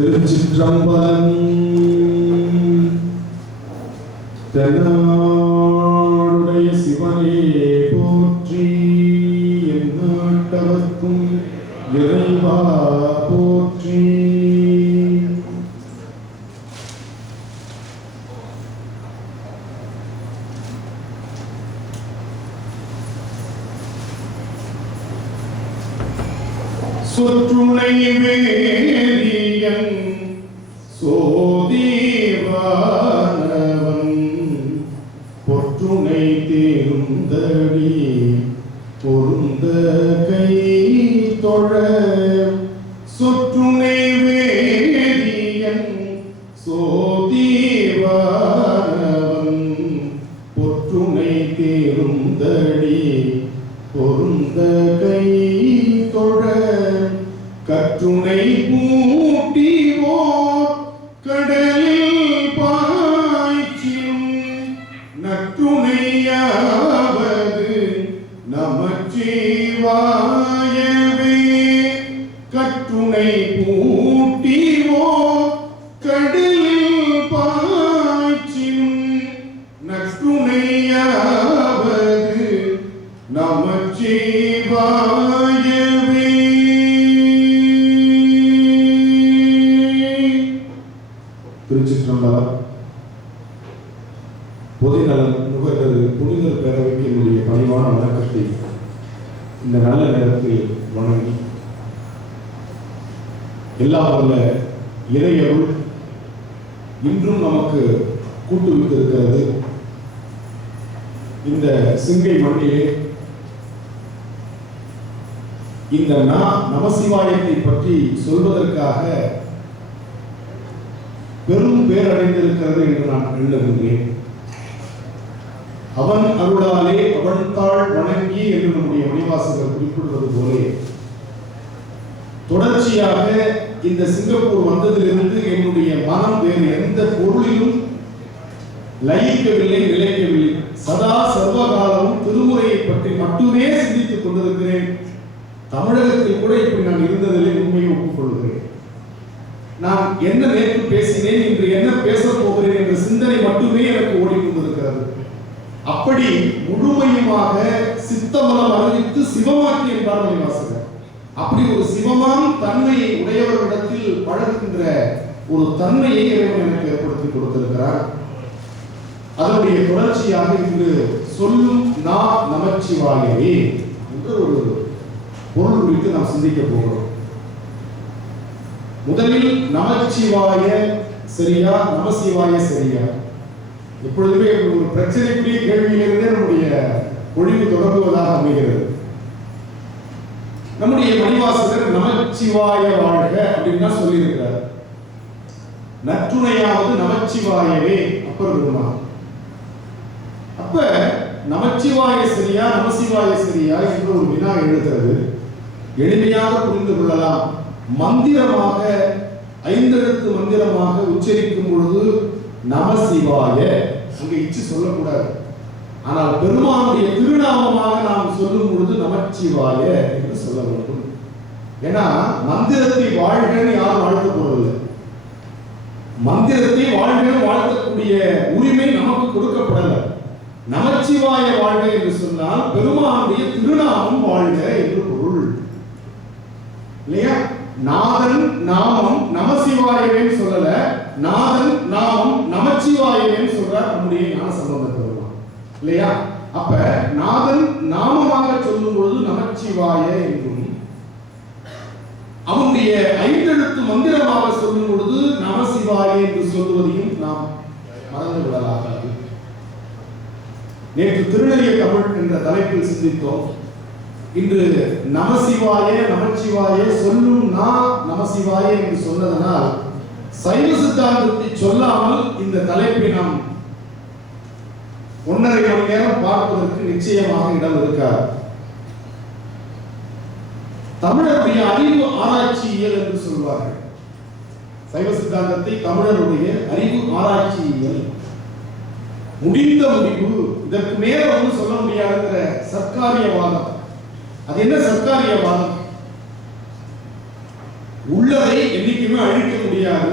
திருச்சிற்றம்பலம். தென்னாடுடைய சிவனே போற்றி, எந்நாட்டவர்க்கும் இறைவா போற்றி. சொற்றுணை வேதியன் சோதிவானவன் பொற்றுணை தேர்ந்தடி பொருந்த கை தொழ. சொற்றுணை வேதியன் சோதிவானவன் பொற்றுணை தேர்ந்தடி பொருந்த கை தொழ. கற்றுணை பூட்டிவோர் கடலில் பாய்ச்சியும் நற்றுணையாவது நமச்சிவாயவே. கற்றுணை பூட்டிவோர் கடலில் பாய்ச்சியும் நற்றுணையாவது நமச்சிவாயவே. திருச்சிற்றம்பலம். பொதுநலன் நுகர்வது புனிதர் பேரவைக்கு என்னுடைய பணிவான வணக்கத்தை இந்த நல்ல நேரத்தில் வணங்கி, எல்லாம் வல்ல இறையருள் இன்றும் நமக்கு கூட்டுவித்திருக்கிறது. இந்த சிங்கை மண்ணிலே இந்த நமசிவாயத்தை பற்றி சொல்வதற்காக பெரும் பேரடைந்திருக்கிறது என்று நான் எண்ணுகின்றேன். அவன் அருளாலே அவன் தாழ் வணங்கி என்று நம்முடைய மணிவாசகர் குறிப்பிடுவது போலே, தொடர்ச்சியாக இந்த சிங்கப்பூர் வந்ததிலிருந்து என்னுடைய மனம் வேறு எந்த பொருளிலும் லயிக்கவில்லை, நிலைக்கவில்லை. சதா சர்வகாலமும் திருமுறையை பற்றி மட்டுமே சிந்தித்துக் கொண்டிருக்கிறேன். தமிழகத்தில் கூட இப்படி நான் இருந்ததில்லை, உண்மையை ஒப்புக்கொள்கிறேன். நான் என்ன நேற்று பேசினேன், இன்று என்ன பேச போகிறேன் என்ற சிந்தனை மட்டுமே எனக்கு ஓடிக்கொண்டிருக்கிறது. அப்படி முழுமையுமாக சித்தமலம் அறிவித்து சிவமாக்கி என்றார் மணிவாசகர். அப்படி ஒரு சிவமான தன்மையை உடையவர்களிடத்தில் பழகுகின்ற ஒரு தன்மையை இறைவன் எனக்கு ஏற்படுத்தி கொடுத்திருக்கிறார். அதனுடைய தொடர்ச்சியாக இங்கு சொல்லும் நமச்சிவாயவே என்ற ஒரு பொருள் குறித்து நாம் சிந்திக்க போகிறோம். முதலில் நமச்சிவாய சரியா, நமசிவாய சரியா? எப்பொழுதுமே ஒரு பிரச்சனைக்குரிய கேள்வியிலிருந்தே நம்முடைய ஒழிவு தொடங்குவதாக அமைகிறது. நம்முடைய மணிவாசகர் நமச்சிவாய வாழ்க அப்படின்னு தான் சொல்லியிருக்கிறார். நற்றுணையாவது நமச்சிவாயவே அப்பர் பெருமான். அப்ப நமச்சிவாய சரியா, நமசிவாய சரியா என்ற ஒரு வினா எழுகிறது. எளிமையாக புரிந்து கொள்ளலாம். மந்திரமாக, ஐந்தெழுத்து மந்திரமாக உச்சரிக்கும் பொழுது நமசிவாய, அங்க இச்சு சொல்லக்கூடாது. ஆனால் பெருமானுடைய திருநாமமாக நாம் சொல்லும் பொழுது நமச்சிவாய என்று சொல்ல வேண்டும். ஏன்னா மந்திரத்தை வாழ்கன்னு யாரும் வாழ்த்த போறதில்லை. மந்திரத்தை வாழ்கன்னு வாழ்த்தக்கூடிய உரிமை நமக்கு கொடுக்கப்படல. நமச்சிவாய வாழ்க என்று சொன்னால் பெருமானுடைய திருநாமம் வாழ்க என்று பொருள் இல்லையா? நாதன் நாமம் நமசிவாயவே சொல்லல, நாதன் நாமம் நமச்சிவாயவே சொல்றார் நம்முடைய ஞானசம்பந்த பெருமான் இல்லையா? அப்ப நாதன் நாமமாக சொல்லும் பொழுது நமச்சிவாய என்றும், அவனுடைய ஐந்தெழுத்து மந்திரமாக சொல்லும் பொழுது நமசிவாய என்று சொல்வதையும் நாம் மறந்து விடலாகாது. நேற்று திருநெறிய தமிழ் என்ற தலைப்பில் சிந்தித்தோம். இன்று நமசிவாய நமச்சிவாய சொல்லும் நமசிவாய என்று சொன்னதனால் சைவ சித்தாந்தத்தை சொல்லாமல் இந்த தலைப்பை நாம் 1.5 மணி நேரம் பார்ப்பதற்கு நிச்சயமாக இடம் இருக்காது. தமிழருடைய அறிவு ஆராய்ச்சியியல் என்று சொல்வார்கள். சைவ சித்தாந்தத்தை தமிழருடைய அறிவு ஆராய்ச்சியியல், முடிந்த முடிவு, இதற்கு மேல ஒன்றும் சொல்ல முடியாதுங்கிற சர்க்காரியவாதம். அது என்ன சர்க்காரியவாதம்? உள்ளதை என்னைக்குமே அழிக்க முடியாது,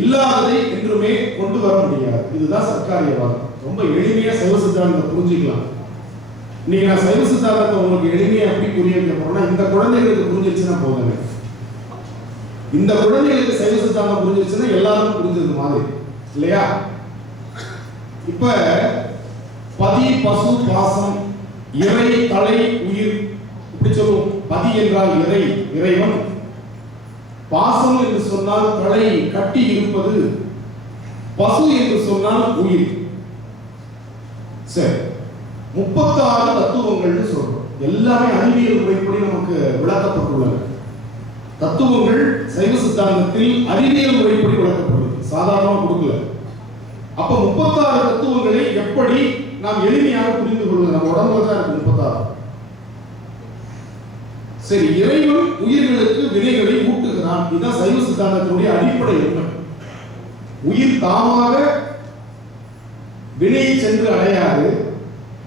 இல்லாததை என்றுமே கொண்டு வர முடியாது. இதுதான் சர்க்காரியவாதம். ரொம்ப எளிமையா சைவ சித்தாந்தத்தை புரிஞ்சுக்கலாம். இன்னைக்கு நான் சைவ சித்தாந்தத்தை உங்களுக்கு எளிமையா எப்படி புரிய வைக்க போறேன்னா, இந்த குழந்தைகளுக்கு புரிஞ்சிருச்சுன்னா போதுங்க. இந்த குழந்தைகளுக்கு சைவ சித்தாந்தம் புரிஞ்சிருச்சுன்னா எல்லாருக்கும் புரிஞ்சது மாதிரி இல்லையா? இப்ப பதி, பசு, பாசம், இறை, தலை, உயிர் இப்படி சொல்லுவோம். பதி என்றால் இறை, இறைவன். பாசம் என்று சொன்னால் தலை கட்டி இருப்பது, பசு என்று சொன்னால் உயிர். சரி, 36 தத்துவங்கள் சொல்றோம். எல்லாமே அறிவியல் முறைப்படி நமக்கு விளக்கப்பட்டுள்ளன. தத்துவங்கள் சைவ சித்தாந்தத்தில் அறிவியல் முறைப்படி விளக்கப்படுது, சாதாரணமா கொடுக்கல. அப்ப 36 தத்துவங்களை எப்படி நாம் எளிமையாக புரிந்து கொள்வது? நம்ம உடம்புல தான் இருக்கு 36. சரி, இறைவன் உயிர்களுக்கு வினைகளை ஊட்டுகிறான். இதுதான் சைவ சித்தாந்தத்தினுடைய அடிப்படை உண்மை. உயிர் தாமாக வினையை சென்று அடையாது,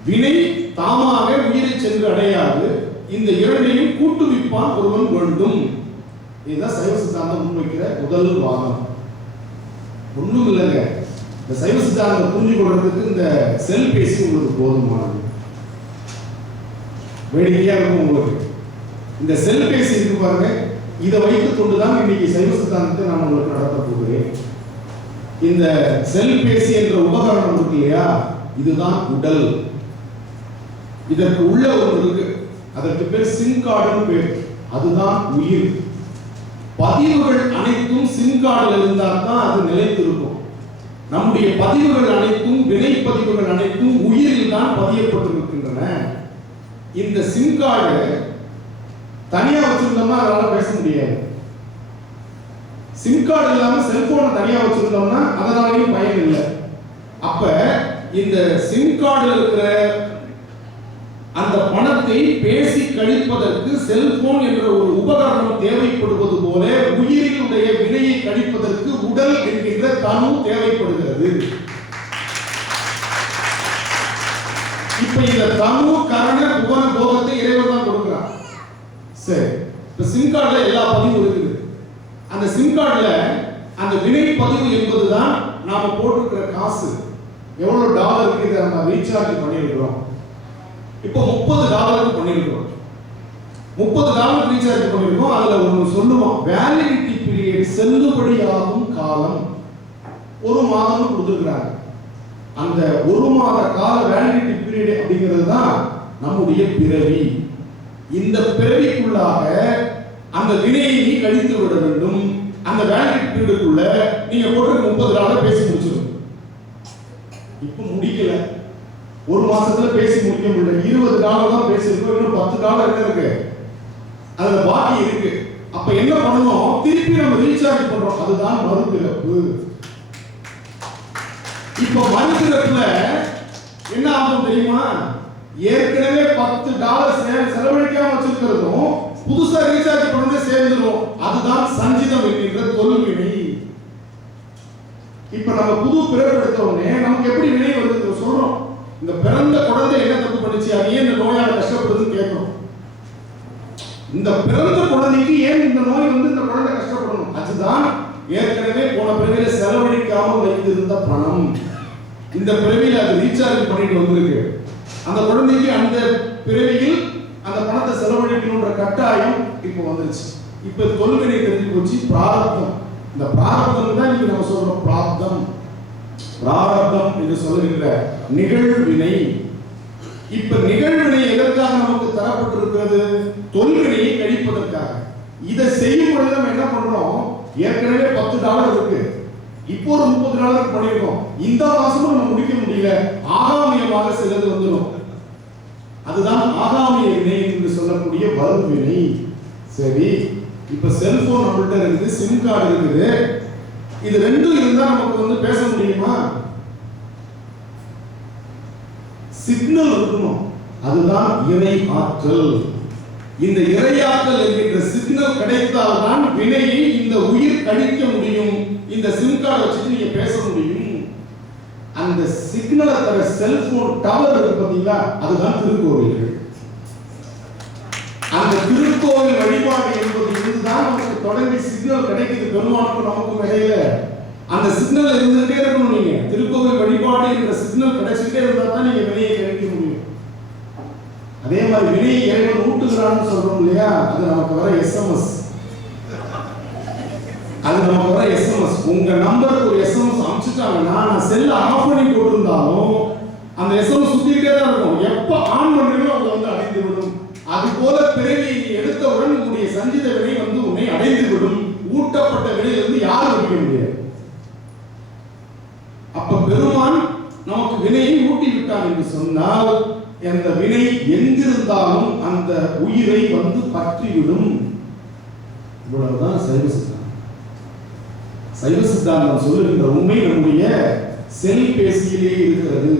வினை தாமாக உயிரை சென்று அடையாது. இந்த இரண்டையும் கூட்டுவிப்பான் ஒருவன் வேண்டும். இதுதான் சைவ சித்தாந்தம் முன்வைக்கிற முதல் வாதம். ஒண்ணும் இல்லைங்க, இந்த சைவ சித்தாந்தம் புரிஞ்சு கொள்றதுக்கு இந்த செல் பேசி உங்களுக்கு போதுமானது. வேடிக்கையா இருக்கும் உங்களுக்கு. இந்த செல் பேசி இருக்கு பாருங்க, இதை வைத்துக் கொண்டுதான் இன்னைக்கு சைவ சித்தாந்தத்தை நான் உங்களுக்கு நடத்த போகிறேன். இந்த செல் பேசி என்ற உபகரணம் இருக்கு இல்லையா, இதுதான் உடல். இதற்கு உள்ள ஒன்று இருக்கு, அதற்கு பேர் சின்கார்டுன்னு பேர். அதுதான் உயிர். பதிவுகள் அனைத்தும் சின்கார்டில் இருந்தால் தான் அது நிலைத்திருக்கும். நம்முடைய பதிவுகள் அனைத்தும், வினை பதிவுகள் அனைத்தும் உயிரில் தான் பதியப்பட்டிருக்கின்றன. இந்த சின்கார்டு தனியா வச்சிருந்தோம்னா அதனால பேச முடியாது. சிம் கார்டு இல்லாம செல்போனை தனியா வச்சிருந்தோம்னா அதனாலயும் பயன் இல்லை. அப்ப இந்த சிம் கார்டுல இருக்கிற அந்த பணத்தை பேசி கழிப்பதற்கு செல்போன் என்ற ஒரு உபகரணம் தேவைப்படுவது போல உயிரினுடைய வினையை கழிப்பதற்கு உடல் என்கின்ற தனு தேவைப்படுகிறது. இப்ப இந்த தனு கரண புவன போகத்தை இறைவன் தான் கொடுக்கிறான். சரி, இப்ப சிம் கார்டுல எல்லா பதிவும் இருக்குது. அந்த சிம் கார்டுல அந்த வினை பதிவு என்பதுதான் நாம போட்டிருக்கிற காசு. எவ்வளவு டாலருக்கு இதை நம்ம ரீசார்ஜ் பண்ணியிருக்கிறோம். இப்போ $30 பண்ணியிருக்கிறோம். $30 ரீசார்ஜ் பண்ணியிருக்கோம். அதுல ஒன்று சொல்லுவோம், வேலிடிட்டி பீரியட், செல்லுபடியாகும் காலம் 1 மாதம் கொடுத்துருக்கிறாங்க. அந்த 1 மாத கால வேலிடிட்டி பீரியட் அப்படிங்கிறது தான் நம்முடைய பிறவி. இந்த பிறவிக்குள்ளாக அந்த வினையை நீ கழித்து விட வேண்டும். அந்த வேலிடிட்டி பீரியடுக்குள்ள நீங்க போட்டு $30 பேசி முடிச்சிடும். இப்ப முடிக்கல, 1 மாசத்துல பேசி முடிக்க முடியல. $20 தான் பேசிருக்கோம், இன்னும் $10 என்ன இருக்கு, அதுல பாக்கி இருக்கு. அப்ப என்ன பண்ணணும், திருப்பி நம்ம ரீசார்ஜ் பண்றோம். அதுதான் மறுபிறப்பு. இப்ப மறுபிறப்புல என்ன ஆகும் தெரியுமா, ஏற்கனவே $10 செலவழிக்காம வச்சிருக்கிறதும் புதுசா ரீசார்ஜ் பண்ணவே சேர்ந்துடும். அதுதான் சஞ்சிதம் என்கின்ற தொல்வினை. இப்ப நம்ம புது பிறப்பு எடுத்த உடனே நமக்கு எப்படி வினை வருது சொல்றோம். இந்த பிறந்த குழந்தை என்ன தப்பு பண்ணுச்சு, அது ஏன் இந்த நோயால கஷ்டப்படுதுன்னு கேட்கிறோம். இந்த பிறந்த குழந்தைக்கு ஏன் இந்த நோய் வந்து இந்த குழந்தை கஷ்டப்படணும், அதுதான் ஏற்கனவே போன பிறவியில செலவழிக்காமல் வைத்திருந்த பணம். இந்த பிறவியில அது ரீசார்ஜ் பண்ணிட்டு வந்திருக்கு. அந்த குழந்தைக்கு அந்த பிறவியில் அந்த பணத்தை செலவழிக்கணும்ன்ற கட்டாயம் இப்போ வந்துருச்சு. இப்ப தொல்வினை தெரிஞ்சு போச்சு, பிராரப்தம். இந்த பிராரப்தம் தான் நீங்க நம்ம சொல்றோம் பிராப்தம். பிராரப்தம் என்று சொல்லுகின்ற நிகழ்வினை. இப்ப நிகழ்வினை எதற்காக நமக்கு தரப்பட்டிருக்கிறது, தொல்வினையை கழிப்பதற்காக. இதை செய்யும் பொழுது நம்ம என்ன பண்றோம், ஏற்கனவே $10 இருக்கு, இப்போ ஒரு $30 பண்ணிருக்கோம். இந்த மாசமும் நம்ம முடிக்க முடியல, ஆகாமியமாக சிலது வந்துடும். அதுதான் ஆகாமிய வினை என்று சொல்லக்கூடிய வலுவினை. சரி, இப்ப செல்போன் நம்மள்ட்ட இருக்குது, சிம் கார்டு இருக்குது. இது ரெண்டும் இருந்தா நமக்கு வந்து பேச முடியுமா? சிக்னல் இருக்கணும். அதுதான் இறை ஆற்றல். இந்த இறையாற்றல் என்கின்ற சிக்னல் கிடைத்தால்தான் வினையை இந்த உயிர் கழிக்க முடியும். இந்த சிம் கார்டு வச்சுட்டு நீங்க பேச முடியும். அந்த சிக்னலை தர செல்போன் டவர் இருக்கு பாத்தீங்களா, அதுதான் திருக்கோவில்கள். அந்த திருக்கோவில் வழிபாடு என்பது இதுதான் நமக்கு தொடங்கி சிக்னல் கிடைக்குது பெருமானுக்கும் நமக்கும் இடையில. அந்த சிக்னல் இருந்துகிட்டே இருக்கணும். நீங்க திருக்கோவில் வழிபாடு என்ற சிக்னல் கிடைச்சிட்டே இருந்தா தான் நீங்க வினையை கழிக்க முடியும். அதே மாதிரி வினையை இறைவன் ஊட்டுகிறான்னு சொல்றோம் இல்லையா, அது நமக்கு வர எஸ்எம்எஸ். அது நமக்கு வர எஸ்எம்எஸ். உங்க நம்பருக்கு ஒரு எஸ்எம்எஸ் அனுப்பிச்சுட்டாங்கன்னா, நான் செல்ல ஆஃப் பண்ணி போட்டிருந்தாலும் அந்த எஸ்எம்எஸ் சுத்திக்கிட்டே தான் இருக்கும். எப்ப ஆன் பண்றீங்களோ அதை வந்து அடைந்து விடும். அது போல பிறவி நீ எடுத்தவுடன் உன்னுடைய சஞ்சித வினை வந்து உன்னை அடைந்து விடும். ஊட்டப்பட்ட வினையிலிருந்து யாரும் விடுக்க முடியாது. அப்ப பெருமான் நமக்கு வினையை ஊட்டி விட்டான் என்று சொன்னால், அந்த வினை எங்கிருந்தாலும் அந்த உயிரை வந்து பற்றிவிடும். இவ்வளவுதான் சைவ சித்தாந்தம். சைவ சித்தாந்தம் சொல்லுகின்ற உண்மை நம்முடைய செல்பேசியிலே இருக்கிறது.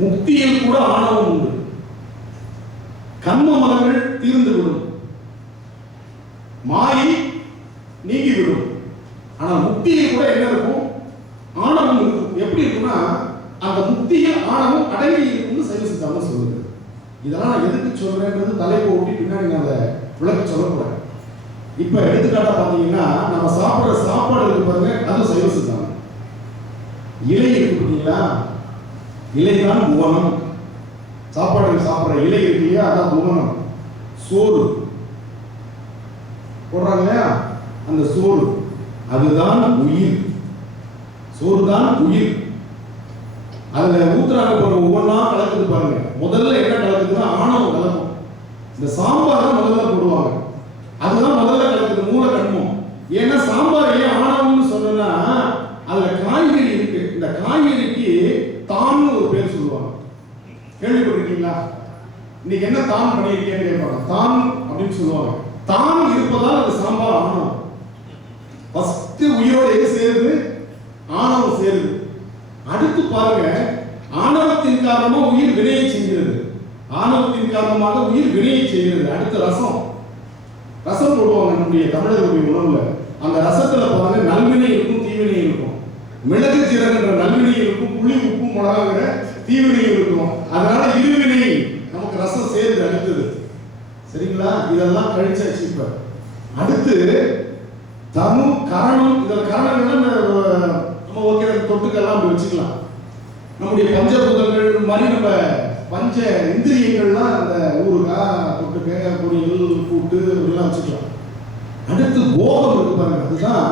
முக்தியில் கூட ஆணவம் உண்டு. கர்ம மலங்கள் தீர்ந்துவிடும், மாயை நீங்கிவிடும். ஆனால் முக்தியில் கூட என்ன இருக்கும்? ஆணவம் இருக்கும். எப்படி இருக்குன்னா, அந்த முக்தியில் ஆணவம் அடங்கி இருக்கும்னு சைவ சித்தாந்தம் சொல்லுது. இதெல்லாம் நான் எதுக்கு சொல்றேன்றது தலைப்பு ஓட்டி பின்னாடி நான் அதை விளக்க சொல்லக்கூடாது. இப்ப எடுத்துக்காட்டா பாத்தீங்கன்னா, நம்ம சாப்பிடுற சாப்பாடு இருக்கு பாருங்க, அது சைவ சித்தாந்தம். இலை இருக்கு பார்த்தீங்களா, இலைதான் புவனம். சாப்பாடு சாப்பிடுற இலை இருக்கு இல்லையா, அதான் புவனம். சோறு போடுறாங்க இல்லையா, அந்த சோறு அதுதான் உயிர். சோறு தான் உயிர். அதுல ஊத்துறாங்க பாருங்க, ஒவ்வொன்றா கலக்குது பாருங்க. முதல்ல என்ன கலக்குதுன்னா ஆணவம் கலக்கும். இந்த சாம்பார் தான் முதல்ல போடுவாங்க, அதுதான் முதல்ல கலக்குது, மூல கண்மம். ஏன்னா சாம்பார் ஏன் ஆணவம்னு சொன்னா, அதுல காய்கறி இருக்கு. இந்த காய்கறிக்கு தான்னு ஒரு பேர் சொல்லுவாங்க. கேள்விப்பட்டிருக்கீங்களா? இன்னைக்கு என்ன தான் பண்ணியிருக்கேன்னு கேட்பாங்க. தான் அப்படின்னு சொல்லுவாங்க. தான் இருப்பதால் அந்த சாம்பார் ஆணவம். ஃபர்ஸ்ட் உயிரோட எது சேருது? ஆணவம் சேருது. அடுத்து பாருங்க, ஆணவத்தின் காரணமாக உயிர் வினையை செய்கிறது. ஆணவத்தின் காரணமாக உயிர் வினையை செய்கிறது. அடுத்து ரசம். ரசம் போடுவாங்க நம்முடைய தமிழர்களுடைய உணவுல. அந்த ரசத்துல பாருங்க, நல்வினை இருக்கும், தீவினை இருக்கும். மிளகு சீரகன்ற நல்வினை இருக்கும், புளி உப்பு மிளகாங்கிற தீவினை இருக்கும். அதனால இருவினை நமக்கு ரசம் சேருது. அடுத்தது சரிங்களா? இதெல்லாம் கழிச்சாச்சு. இப்ப அடுத்து தனு கரணம். இதில் கரணங்கள்லாம் நம்ம ஓகே, தொட்டுக்கெல்லாம் அப்படி வச்சுக்கலாம். நம்முடைய பஞ்சபூதங்கள் மாதிரி நம்ம பஞ்ச இந்திரியங்கள்லாம் அந்த ஊறுகாய், தொட்டுக்க, பொரியல், கூட்டு எல்லாம் வச்சுக்கலாம். அடுத்து போகம் இருக்கு பாருங்க, அதுதான்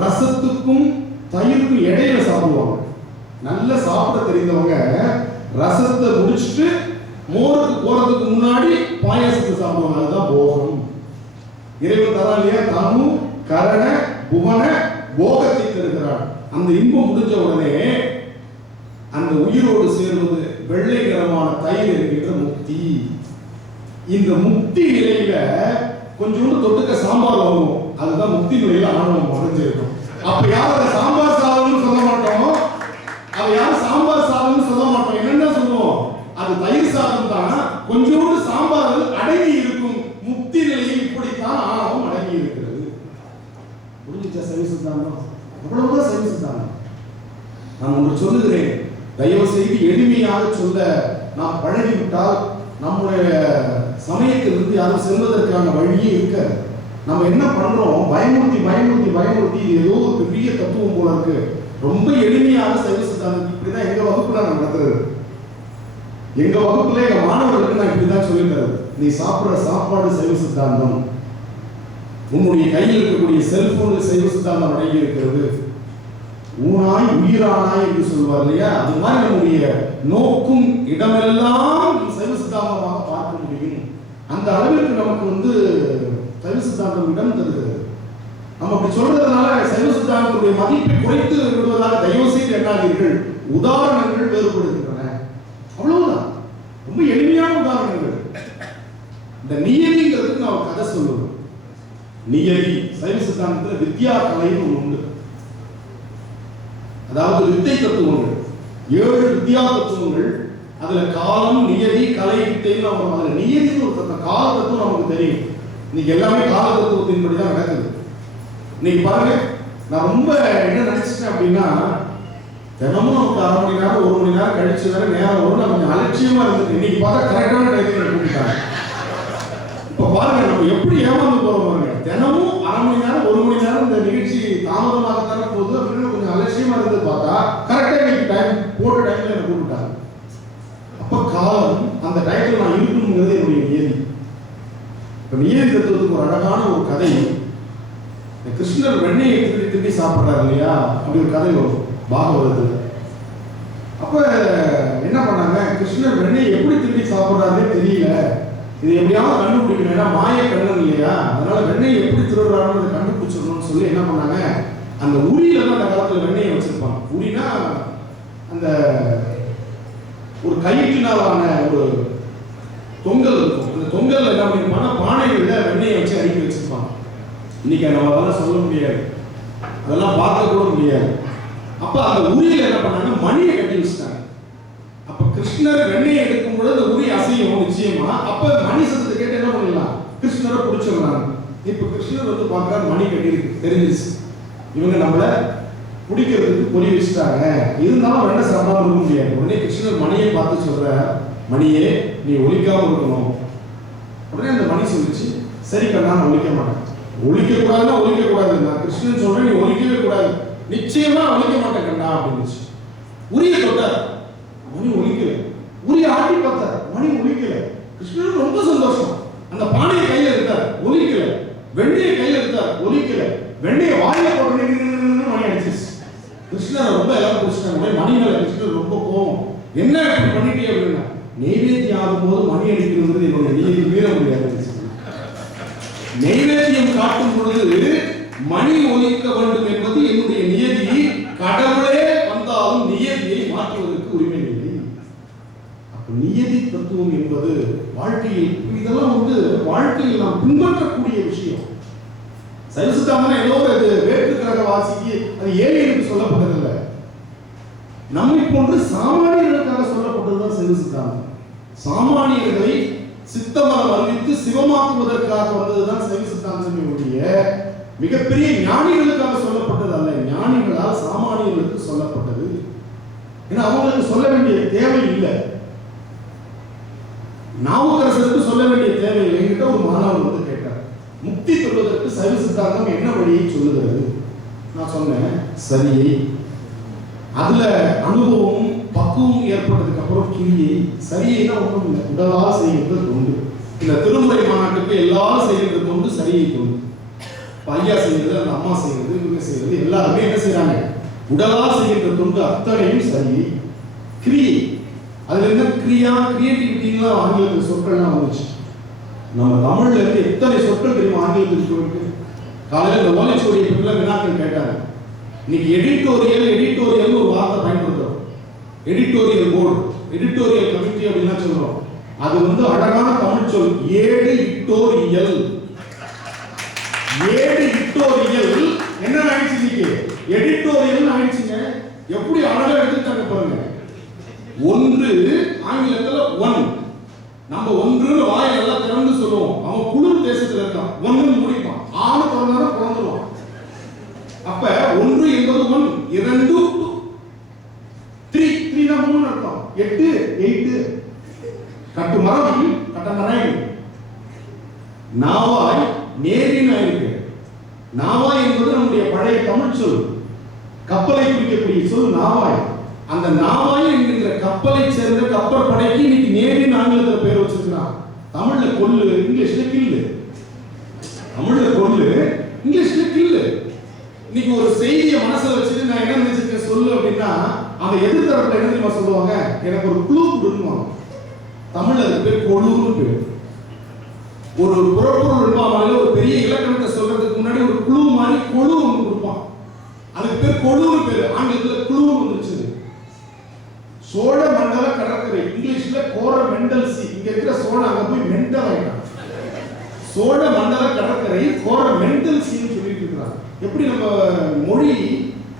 ரசத்துக்கும் தயிருக்கும் இடையில சாப்பிடுவாங்க. நல்லா சாப்பிட தெரிந்தவங்க ரசத்தை முடிச்சுட்டு மோருக்கு போறதுக்கு முன்னாடி பாயாசத்தை சாப்பிடுவாங்க. அதுதான் போகம். இறைவன் தரா இல்லையா, தனு கரண புவன போகத்தை தருகிறான். அந்த இன்பம் முடிஞ்ச உடனே அந்த உயிரோடு சேர்வது வெள்ளை நிறமான தயிர் என்கின்ற முக்தி. இந்த முக்தி நிலையில கொஞ்சோண்டு தொட்டுக்க சாம்பார் வாங்குவோம். அதுதான் முக்தி நிலையில ஆணவம் அடைஞ்சிருக்கும். அப்ப யாரும் சாம்பார் சாதம்னு சொல்ல மாட்டோம், அது யாரும் சாம்பார் சாதம்னு சொல்ல மாட்டோம். என்னென்ன சொல்லுவோம்? அது தயிர் சாதம் தான். கொஞ்சோண்டு சாம்பார் அடங்கி இருக்கும். முக்தி நிலையில் இப்படித்தான் ஆணவம் அடங்கி இருக்கிறது. புரிஞ்சுச்சா சைவ சித்தாந்தம்? அவ்வளவுதான் சைவ சித்தாந்தம். நான் ஒன்று சொல்லுகிறேன், தயவு செய்து எளிமையாக சொல்ல நாம் பழகிவிட்டால் நம்முடைய சமயத்திலிருந்து யாரும் செல்வதற்கான வழியே இருக்காது. நம்ம என்ன பண்றோம்? பயமுறுத்தி பயமுறுத்தி பயமுறுத்தி இது ஏதோ ஒரு பெரிய தத்துவம் போல இருக்கு. ரொம்ப எளிமையாக சைவ சித்தாந்தம் இப்படிதான் எங்க வகுப்புல நான் நடத்துறது. எங்க வகுப்புல எங்க மாணவர்களுக்கு நான் இப்படிதான் சொல்லி தருது. நீ சாப்பிடுற சாப்பாடு சைவ சித்தாந்தம், உன்னுடைய கையில் இருக்கக்கூடிய செல்போன் சைவ சித்தாந்தம் அடங்கி இருக்கிறது. ஊனாய் உயிரானாய் என்று சொல்வார் இல்லையா, அது மாதிரி நம்முடைய நோக்கும் இடமெல்லாம் சைவ சித்தாந்தமாக பார்க்க முடியும். அந்த அளவிற்கு நமக்கு வந்து சைவ சித்தாந்தம் இடம் தருகிறது. நம்ம அப்படி சொல்றதுனால சைவ சித்தாந்தத்துடைய மதிப்பை குறைத்து விடுவதாக தயவு செய்து எண்ணாதீர்கள். உதாரணங்கள் வேறுபடுகின்றன, அவ்வளவுதான். ரொம்ப எளிமையான உதாரணங்கள். இந்த நியதிங்கிறதுக்கு நான் கதை சொல்லுவேன். நியதி சைவ சித்தாந்தத்தில் வித்யா கலைன்னு ஒன்று உண்டு. அதாவது வித்தை தத்துவங்கள் 7 வித்யா தத்துவங்கள். அதுல காலம், நியதி, கலை, வித்தைன்னு வரும். அதுல நியதின்னு ஒரு தத்துவம், கால தத்துவம் நமக்கு தெரியும். இன்னைக்கு எல்லாமே கால தத்துவத்தின்படி தான் நடக்குது. இன்னைக்கு பாருங்க, நான் ரொம்ப என்ன நினைச்சிட்டேன் அப்படின்னா, தினமும் நமக்கு 1/2 மணி நேரம் 1 மணி நேரம் கழிச்சு வேற நேரம் வரும். நான் கொஞ்சம் அலட்சியமா இருந்துட்டு இன்னைக்கு பார்த்தா கரெக்டான டைத்துல கூப்பிட்டாங்க. இப்ப இப்ப பாருங்க நம்ம எப்படி ஏமாந்து போறோம் பாருங்க. தினமும் அரை மணி நேரம் 1 மணி நேரம் இந்த நிகழ்ச்சி தாமதமாக தர போகுது அப்படின்னு கொஞ்சம் அலட்சியமா இருந்து பார்த்தா கரெக்டா எனக்கு டைம் போட்ட டைம்ல என்ன கூப்பிட்டாங்க. அப்ப காலம் அந்த டைம்ல நான் இருக்கணுங்கிறது என்னுடைய நியதி. இப்ப நியதி தத்துவத்துக்கு ஒரு அழகான ஒரு கதை, கிருஷ்ணர் வெண்ணெயை திருடி திருடி சாப்பிட்றாரு இல்லையா, அப்படி ஒரு கதை வரும் பாகவதத்துல. அப்ப என்ன பண்ணாங்க, கிருஷ்ணர் வெண்ணெயை எப்படி திருடி சாப்பிட்றாருன்னே தெரியல, இது எப்படியாவது கண்டுபிடிக்கணும், ஏன்னா மாய கண்ணன் இல்லையா, அதனால வெண்ணெயை எப்படி திருடுறாருன்னு கண்டுபிடிச்சிடணும்னு சொல்லி என்ன பண்ணாங்க, அந்த உரியில தான் அந்த காலத்துல வெண்ணெயை வச்சிருப்பாங்க. உரினா அந்த ஒரு கயிற்றினாலான ஒரு தொங்கல் இருக்கும். அந்த தொங்கல்ல என்ன பண்ணிருப்பாங்கன்னா பானைகள்ல வெண்ணெயை வச்சு அடுக்கி வச்சிருப்பாங்க. இன்னைக்கு நம்ம அதெல்லாம் சொல்ல முடியாது, அதெல்லாம் பார்க்க கூட முடியாது. அப்ப அந்த உரியில என்ன பண்ணாங்க, மணியை கட்டி வச்சுட்டாங்க. அப்ப கிருஷ்ணர் வெண்ணெயை எடுக்கும் பொழுது அந்த உரி அசையும் நிச்சயமா. அப்ப மணி சத்தத்தை கேட்டு என்ன பண்ணலாம், கிருஷ்ணரை பிடிச்சிடலாம். இப்ப கிருஷ்ணர் வந்து பார்க்கறாரு, மணி கட்டி இருக்கு, தெரிஞ்சிச்சு இவங்க நம்மள பிடிக்கிறதுக்கு பொறி வச்சுட்டாங்க, இருந்தாலும் வெண்ணெய் சாப்பிடாம இருக்க முடியாது. உடனே கிருஷ்ணர் மணியை பார்த்து சொல்ற, மணியே நீ ஒழிக்காம இருக்கணும். உடனே அந்த மணி சொல்லிச்சு, சரி கண்ணா நான் ஒழிக்க மாட்டேன். ஒழிக்க கூடாதுன்னா ஒழிக்க கூடாது, நான் கிருஷ்ணன் சொல்றேன் நீ ஒழிக்கவே கூடாது, நிச்சயமா ஒழிக்க மாட்டேன் கண்ணா அப்படின்னு. உரிய தொட்டார், மணி ஒழிக்கல. உரிய ஆட்டி பார்த்தார், மணி ஒழிக்கல. கிருஷ்ணனுக்கு ரொம்ப சந்தோஷம். அந்த பானையை கையில எடுத்தார், ஒழிக்கல. வெண்ணையை கையில எடுத்தார், ஒழிக்கல. வெண்ணையை வாயில போட்டு மணி அடிச்சிச்சு. கிருஷ்ணர் ரொம்ப எல்லாரும் பிடிச்சிட்டாங்க. மணி மேல கிருஷ்ணர் ரொம்ப கோவம், என்ன இப்படி பண்ணிட்டே அப்படின்னா, நெய்வேத்தியம் ஆகும்போது மணி அடிக்கிறது என்னுடைய நியதி மீற முடியாது. நெய்வேத்தியம் காட்டும் பொழுது மணி ஒலிக்க வேண்டும் என்பது என்னுடைய நியதி. கடவுளே வந்தாலும் நியதியை மாற்றுவதற்கு உரிமை இல்லை. அப்ப நியதி தத்துவம் என்பது வாழ்க்கையில், இதெல்லாம் வந்து வாழ்க்கையில் நாம் பின்பற்றக்கூடிய விஷயம். சைவசித்தாந்தம் ஏதோ ஒரு வேற்று கிரக வாசிக்கு அது ஏழைகளுக்கு சொல்லப்பட்டதில்லை, நம்மை போன்று சாமானியர்களுக்காக சொல்லப்பட்டதுதான் சைவசித்தாந்தம். சாமானியர்களை சித்தமரம் அறிவித்து சிவமாக்குவதற்காக வந்ததுதான் சைவசித்தாந்தத்தினுடைய மிகப்பெரிய ஞானிகளுக்காக சொல்லப்பட்டது அல்ல, ஞானிகளால் சாமானியர்களுக்கு சொல்லப்பட்டது. ஏன்னா அவங்களுக்கு சொல்ல வேண்டிய தேவை இல்லை, நாவுக்கரசருக்கு சொல்ல வேண்டிய தேவை இல்லை. என்கிட்ட ஒரு மாணவர் வந்து கேட்டார், முக்தி பெறுவதற்கு சைவ சித்தாந்தம் என்ன வழியை சொல்லுகிறது? நான் சொன்னேன், சரியை, அதுல அனுபவம் பக்குவம் ஏற்பட்டதுக்கு அப்புறம் கிரியை. சரியைனா ஒன்றும் இல்லை, உடலால் செய்கின்ற தொண்டு. இந்த திருமுறை மாநாட்டுக்கு எல்லாரும் செய்கின்ற தொண்டு சரியை தொண்டு. ஐயா செய்யறது, அந்த அம்மா செய்யறது, இவங்க செய்யறது, எல்லாருமே என்ன செய்யறாங்க, உடலால் செய்கின்ற தொண்டு அத்தனையும் சரியை. கிரியை, அதுல என்ன கிரியா, கிரியேட்டிவிட்டிலாம் ஆங்கிலத்தில் சொற்கள்லாம் வந்துச்சு. நம்ம தமிழ்ல இருந்து எத்தனை சொற்கள் தெரியும் ஆங்கிலத்தில் சொல்லிட்டு. காலையில் இந்த ஓலைச்சுவடியை பற்றிலாம் வினாக்கள் கேட்டாங்க. இன்னைக்கு எடிட்டோரியல் ஒரு வார்த்தை பயன்படுத்துறோம். எடிட்டோரியல் போர்டு, எடிட்டோரியல் கமிட்டி அப்படின்னா சொல்றோம். அது வந்து அழகான தமிழ் சொல், ஏடு இட்டோரியல். ஏடு இட்டோரியல் என்ன ஆயிடுச்சு, இன்னைக்கு எடிட்டோரியல் ஆயிடுச்சுங்க. எப்படி அழகா எடுத்துட்டாங்க பாருங்க. ஒன்று ஆங்கிலத்துல ஒன், நம்ம ஒன்றுன்னு வாயை நல்லா திறந்து சொல்லுவோம். அவன் குளிர் தேசத்துல இருக்கான், ஒன்னு முடிப்பான், ஆணு திறந்தாலும் பிறந்துருவான். அப்ப ஒன்று என்பது ஒன், இரண்டு த்ரீ, த்ரீனா மூணு அர்த்தம், 8 8. கட்டு மரம் கட்ட மரம். நாவாய் நேரின் ஆயிருக்கு. நாவாய் என்பது நம்முடைய பழைய தமிழ் சொல், கப்பலை குறிக்கக்கூடிய சொல் நாவாய். அந்த நாவாய் என்கிற கப்பலை சேர்ந்த கப்பல் படைக்கு இன்னைக்கு நேரின் ஆங்கிலத்தில் பேர் வச்சிருக்கான். தமிழ்ல கொல்லு, இங்கிலீஷ்ல கில்லு. தமிழ்ல கொல்லு, இங்கிலீஷ்ல கில்லு. இன்னைக்கு ஒரு செய்தியை மனசுல வச்சுட்டு நான் என்ன நினைச்சிருக்கேன் சொல்லு அப்படின்னா, அந்த எதிர்த்தரப்புல என்ன தெரியுமா சொல்லுவாங்க, எனக்கு ஒரு குழு கொடுக்கணும். தமிழ்ல அதுக்கு பேர் கொழுன்னு பேர். ஒரு புறப்பொருள் இருப்பாங்க, ஒரு பெரிய இலக்கணத்தை சொல்றதுக்கு முன்னாடி ஒரு குழு மாதிரி கொழு ஒன்று கொடுப்பான், அதுக்கு பேர் கொழுன்னு பேரு. ஆங்கிலத்துல குழுன்னு வந்துருச்சு. சோழ மண்டல கடற்கரை, இங்கிலீஷ்ல கோரமெண்டல் சி. இங்க இருக்கிற சோழ அங்க போய் மெண்டல் ஆயிட்டான். சோழ மண்டல கடற்கரை கோரமெண்டல் சின்னு சொல்லிட்டு இருக்கிறாங்க. எப்படி நம்ம மொழி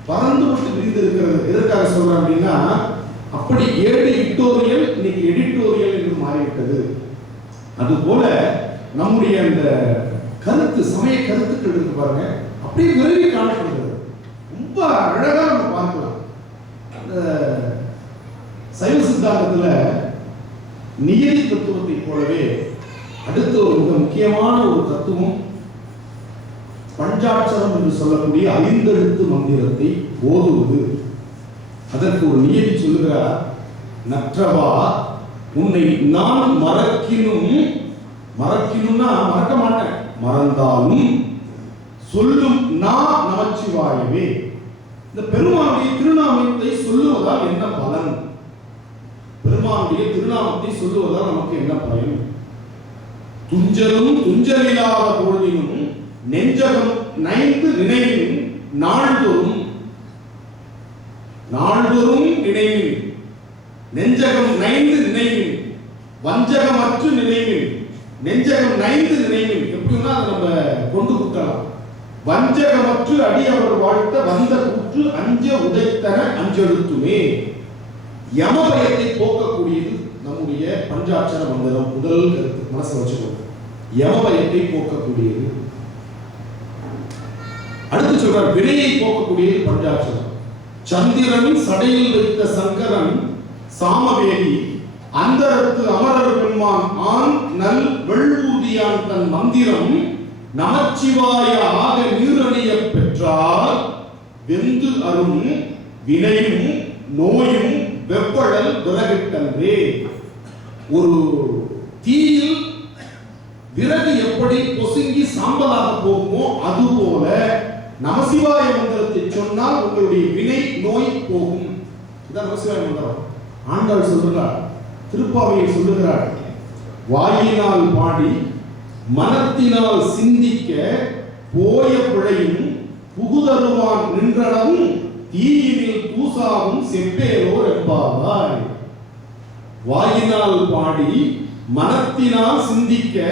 பறந்து விட்டு விரிந்து இருக்கிறது, எதற்காக சொல்றேன் அப்படின்னா, அப்படி ஏடு இட்டோரியல் இன்னைக்கு எடிட்டோரியல் என்று மாறிவிட்டது. அதுபோல நம்முடைய அந்த கருத்து, சமய கருத்துக்கள் இருக்கு பாருங்க, அப்படியே விரைவி காணப்படுகிறது. ரொம்ப அழகா நம்ம பார்க்கலாம். அந்த சைவ சித்தாந்தத்துல நியதி தத்துவத்தை போலவே அடுத்த ஒரு மிக முக்கியமான ஒரு தத்துவம், பஞ்சாட்சரம் என்று சொல்லக்கூடிய 5 எழுத்து மந்திரத்தை ஓதுவது. அதற்கு ஒரு நியதி சொல்லுகிறார், நற்றவா உன்னை நான் மறக்கினும்னா மறக்க மாட்டேன், மறந்தாலும் சொல்லும் நான் நமச்சிவாயவே. இந்த பெருமானுடைய திருநாமத்தை சொல்லுவதால் என்ன பலன்? பெருமானுடைய திருநாமத்தை சொல்லுவதால் நமக்கு என்ன பயன்? துஞ்சலும் துஞ்சலில்லாத பொழுதினும் நெஞ்சகம் நைந்து நினைவின் நாள்தோறும் நினைவின், நெஞ்சகம் நைந்து நினைவின், வஞ்சகமற்று நினைவின், நெஞ்சகம் நைந்து நினைவின். எப்படின்னா அதை நம்ம கொண்டு குட்டலாம். வஞ்சகமற்று அடி அவர் வாழ்த்த வந்த கூற்று அஞ்ச உதைத்தன அஞ்செழுத்துமே. யமபயத்தை போக்கக்கூடியது நம்முடைய பஞ்சாட்சர மந்திரம். முதல் கருத்து மனசை வச்சுக்கோங்க, யமபயத்தை போக்கக்கூடியது. அடுத்து சொல்றார், வினையை போக்கக்கூடியது பஞ்சாட்சரம். சந்திரன் சடையில் வைத்த சங்கரன் சாமவேதி அந்தரத்து அமரர் பெருமான் ஆண் நல் வெள்ளூதியான் தன் மந்திரம் நமச்சிவாய ஆக நீரணிய பெற்றால் வெந்து அரும் வினையும் நோயும் வெப்பழல் விறகிட்டன்றே. ஒரு தீயில் விறகு எப்படி பொசுங்கி சாம்பலாக போகுமோ அதுபோல நமசிவாய மந்திரத்தை சொன்னால் உங்களுடைய வினை நோய் போகும். இதான் நமசிவாய மந்திரம். ஆண்டாள் சொல்லுகிறார், திருப்பாவையில் சொல்லுகிறார், வாயினால் பாடி மனத்தினால் சிந்திக்க போய பிழையும் புகுதருவான் நின்றனவும் தீயினில் தூசாவும் செப்பேரோர் என்பாவாய். வாயினால் பாடி மனத்தினால் சிந்திக்க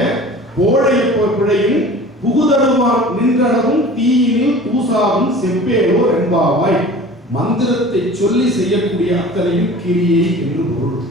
போய பிழையும் புகுதருவான் நின்றனவும் தீயினில் தூசாவும் செப்பேரோர் என்பாவாய். மந்திரத்தை சொல்லி செய்யக்கூடிய அத்தனையும் கிரியை என்று பொருள்.